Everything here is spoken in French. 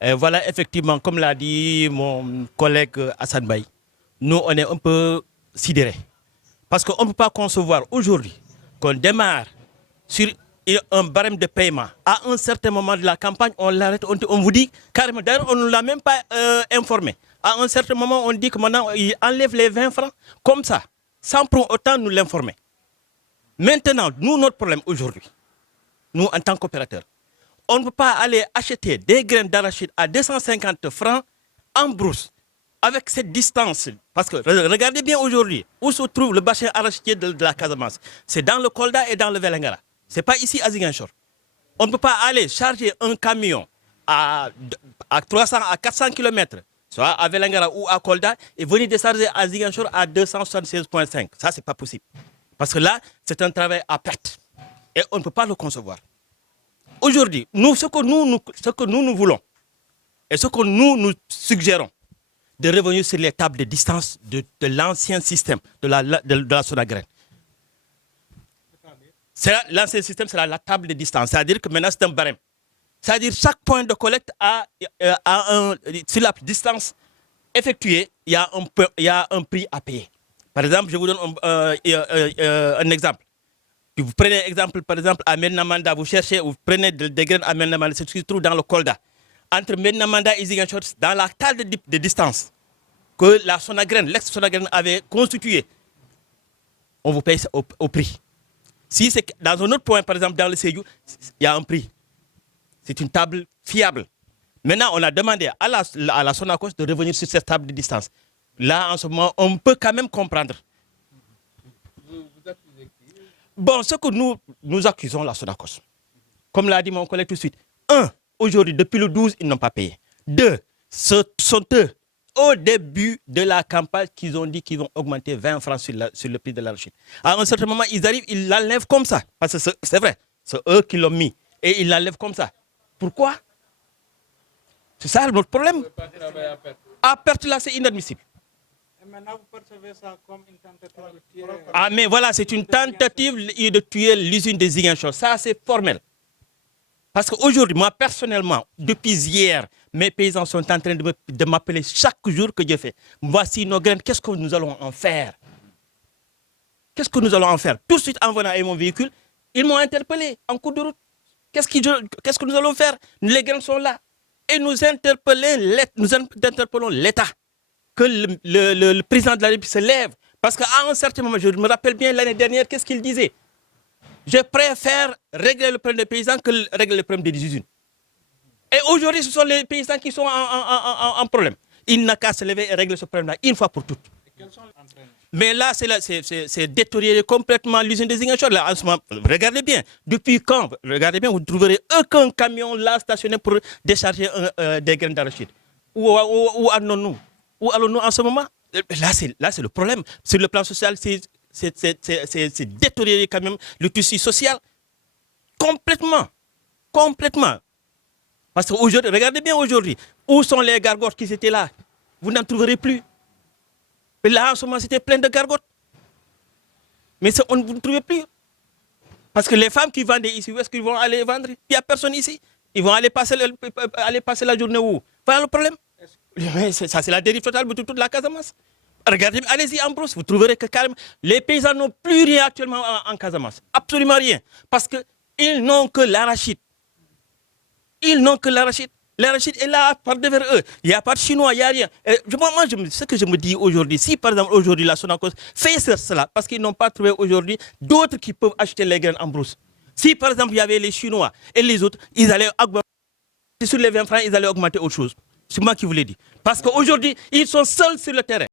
Et voilà, effectivement, comme l'a dit mon collègue Hassan Baye, nous, on est un peu sidérés. Parce qu'on ne peut pas concevoir aujourd'hui qu'on démarre sur un barème de paiement. À un certain moment de la campagne, on l'arrête, on vous dit carrément, d'ailleurs, on ne l'a même pas informé. À un certain moment, on dit que maintenant, il enlève les 20 francs comme ça, sans pour autant nous l'informer. Maintenant, nous, notre problème aujourd'hui, nous, en tant qu'opérateurs, on ne peut pas aller acheter des graines d'arachide à 250 francs en brousse avec cette distance. Parce que regardez bien aujourd'hui où se trouve le bassin arachidier de la Casamance. C'est dans le Kolda et dans le Velengara. Ce n'est pas ici à Ziguinchor. On ne peut pas aller charger un camion à 300 à 400 km, soit à Velengara ou à Kolda, et venir décharger à Ziguinchor à 276,5. Ça, ce n'est pas possible. Parce que là, c'est un travail à perte. Et on ne peut pas le concevoir. Aujourd'hui, ce que nous voulons et ce que nous suggérons, de revenir sur les tables de distance de l'ancien système de la Sonagraine. L'ancien système, c'est la table de distance. C'est-à-dire que maintenant, c'est un barème. C'est-à-dire que chaque point de collecte sur la distance effectuée, il y a un prix à payer. Par exemple, je vous donne un exemple. Vous prenez exemple, par exemple, à Medinamanda, vous cherchez, vous prenez des graines à Medinamanda, c'est ce qui se trouve dans le Kolda. Entre Medinamanda et Ziguinchor, dans la table de distance que la Sonagraine, l'ex-Sonagraine avait constituée, on vous paye au prix. Si c'est dans un autre point, par exemple, dans le Sédhiou, il y a un prix. C'est une table fiable. Maintenant, on a demandé à la Sonacos de revenir sur cette table de distance. Là, en ce moment, on peut quand même comprendre. Bon, ce que nous accusons la Sonacos, comme l'a dit mon collègue tout de suite, aujourd'hui, depuis le 12, ils n'ont pas payé. 2, ce sont eux, au début de la campagne, qu'ils ont dit qu'ils vont augmenter 20 francs sur le prix de l'arachide. À un certain moment, ils arrivent, ils l'enlèvent comme ça. Parce que c'est vrai, c'est eux qui l'ont mis. Et ils l'enlèvent comme ça. Pourquoi? C'est ça notre problème. À perte, là, c'est inadmissible. Et maintenant, vous percevez ça comme une tentative de tuer... Ah, mais voilà, c'est une tentative de tuer l'usine de Ziguinchor. Ça, c'est formel. Parce qu'aujourd'hui, moi, personnellement, depuis hier, mes paysans sont en train de m'appeler chaque jour que Dieu fait. Voici nos graines, qu'est-ce que nous allons en faire? Qu'est-ce que nous allons en faire? Tout de suite, en venant avec mon véhicule, ils m'ont interpellé en cours de route. Qu'est-ce que nous allons faire? Les graines sont là. Et nous interpellons l'État. Que le président de la République se lève. Parce qu'à un certain moment, je me rappelle bien l'année dernière, qu'est-ce qu'il disait? Je préfère régler le problème des paysans que régler le problème des usines. Et aujourd'hui, ce sont les paysans qui sont en problème. Il n'a qu'à se lever et régler ce problème-là une fois pour toutes. Mais là, c'est détériorer complètement l'usine de Ziguinchor. Là, en ce moment, regardez bien. Depuis quand? Regardez bien, vous ne trouverez aucun camion là stationné pour décharger des graines d'arachide. Où allons-nous? Où allons-nous en ce moment? Là, c'est le problème. Sur le plan social, c'est détériorer quand même le tissu social. Complètement. Complètement. Parce qu'aujourd'hui, regardez bien aujourd'hui, où sont les gargotes qui étaient là? Vous n'en trouverez plus. Mais là, en ce moment, c'était plein de gargotes. Mais vous ne trouvez plus. Parce que les femmes qui vendent ici, où est-ce qu'ils vont aller vendre? Il n'y a personne ici. Ils vont aller passer la journée où? Voilà le problème. Ça, c'est la dérive totale de toute la Casamance. Regardez, allez-y en brousse, vous trouverez que carrément, les paysans n'ont plus rien actuellement en Casamance. Absolument rien. Parce qu'ils n'ont que l'arachide. Ils n'ont que l'arachide. L'arachide est là par devers eux. Il n'y a pas de Chinois, il n'y a rien. Ce que je me dis aujourd'hui, si par exemple aujourd'hui la Sonacos fait cela, parce qu'ils n'ont pas trouvé aujourd'hui d'autres qui peuvent acheter les graines en brousse. Si par exemple il y avait les Chinois et les autres, ils allaient augmenter sur les 20 francs, ils allaient augmenter autre chose. C'est moi qui vous l'ai dit. Parce qu'aujourd'hui, ils sont seuls sur le terrain.